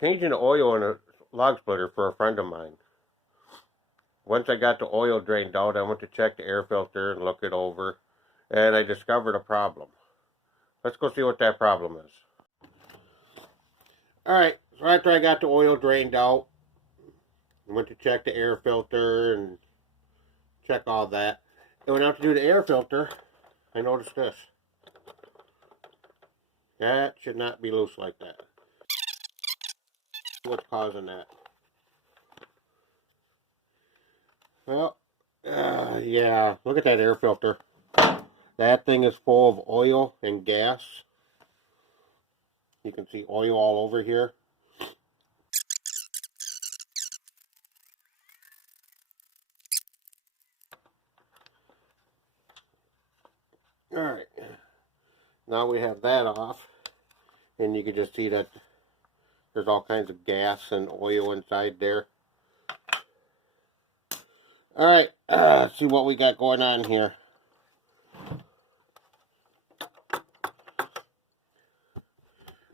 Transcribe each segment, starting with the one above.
changing the oil in a log splitter for a friend of mine. Once I got the oil drained out, I went to check the air filter and look it over, and I discovered a problem. Let's go see what that problem is. Alright, so after I got the oil drained out, I went to check the air filter and check all that. And when I went to do the air filter, I noticed this. That should not be loose like that. What's causing that? Well, yeah, look at that air filter. That thing is full of oil and gas. You can see oil all over here. Alright, now we have that off, and you can just see that there's all kinds of gas and oil inside there. Alright, let's see what we got going on here.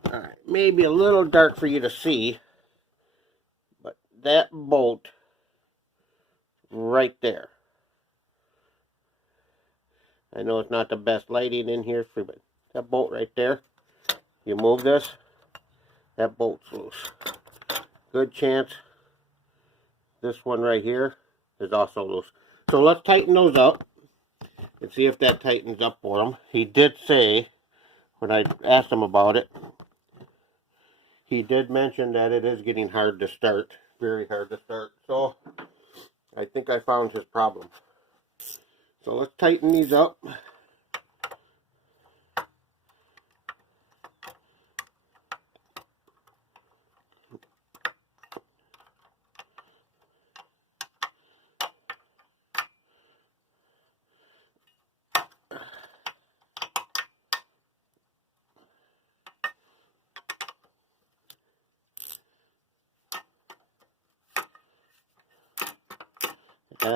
Alright, maybe a little dark for you to see, but that bolt right there. I know it's not the best lighting in here, but that bolt right there, you move this, that bolt's loose. Good chance this one right here is also loose. So let's tighten those up and see if that tightens up for him. He did say, when I asked him about it, he did mention that it is getting hard to start, very hard to start. So I think I found his problem. So let's tighten these up.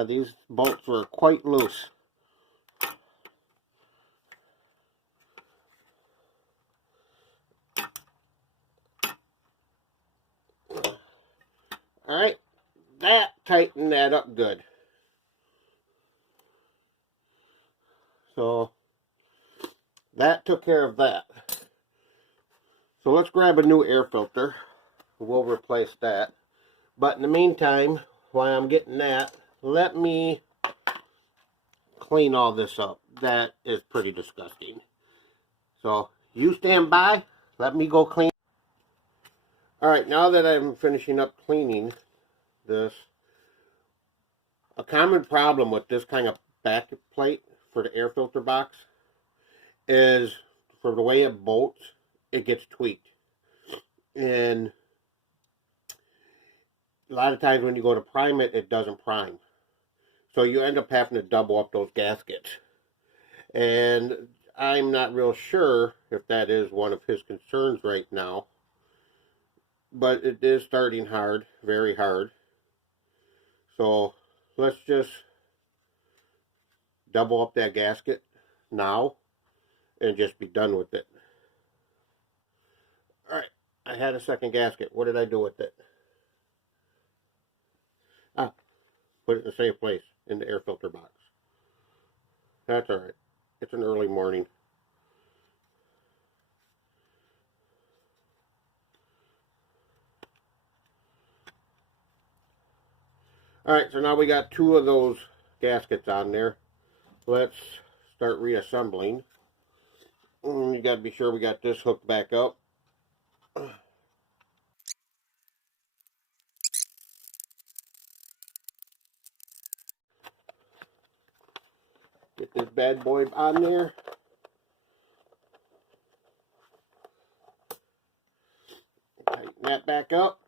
These bolts were quite loose. Alright, that tightened that up good. So, that took care of that. So let's grab a new air filter. We'll replace that. But in the meantime, while I'm getting that, let me clean all this up. That is pretty disgusting. So, you stand by. Let me go clean. Alright, now that I'm finishing up cleaning this, a common problem with this kind of back plate for the air filter box is, for the way it bolts, it gets tweaked. And a lot of times when you go to prime it, it doesn't prime. So you end up having to double up those gaskets. And I'm not real sure if that is one of his concerns right now. But it is starting hard, very hard. So let's just double up that gasket now and just be done with it. Alright, I had a second gasket. What did I do with it? Put it in a safe place in the air filter box. That's alright. It's an early morning. Alright, so now we got two of those gaskets on there. Let's start reassembling. You got to be sure we got this hooked back up. Get this bad boy on there. Tighten that back up.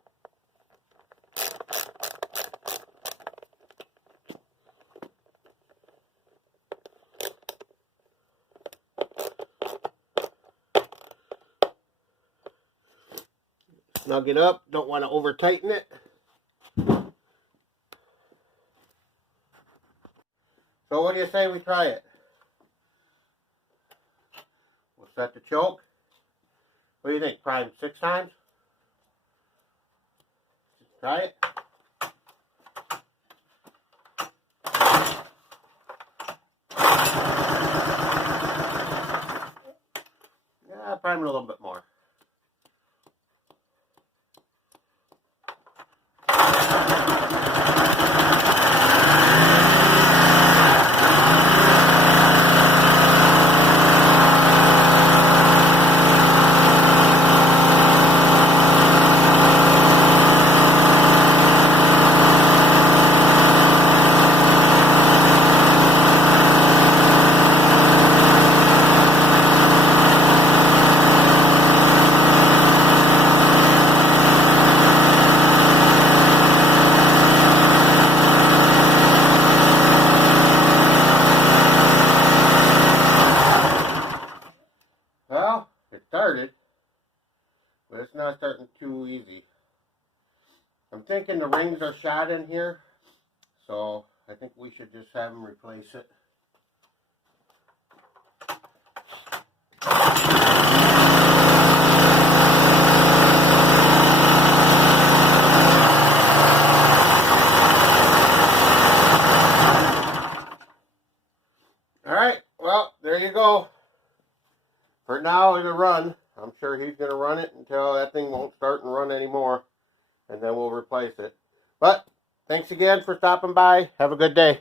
Snug it up. Don't want to over tighten it. So what do you say we try it? We'll set the choke. What do you think? Prime 6 times? Try it. Yeah, prime it a little bit more. Well, it started, but it's not starting too easy. I'm thinking the rings are shot in here, so I think we should just have them replace it. Alright, well, there you go. For now, it'll run. I'm sure he's going to run it until that thing won't start and run anymore. And then we'll replace it. But, thanks again for stopping by. Have a good day.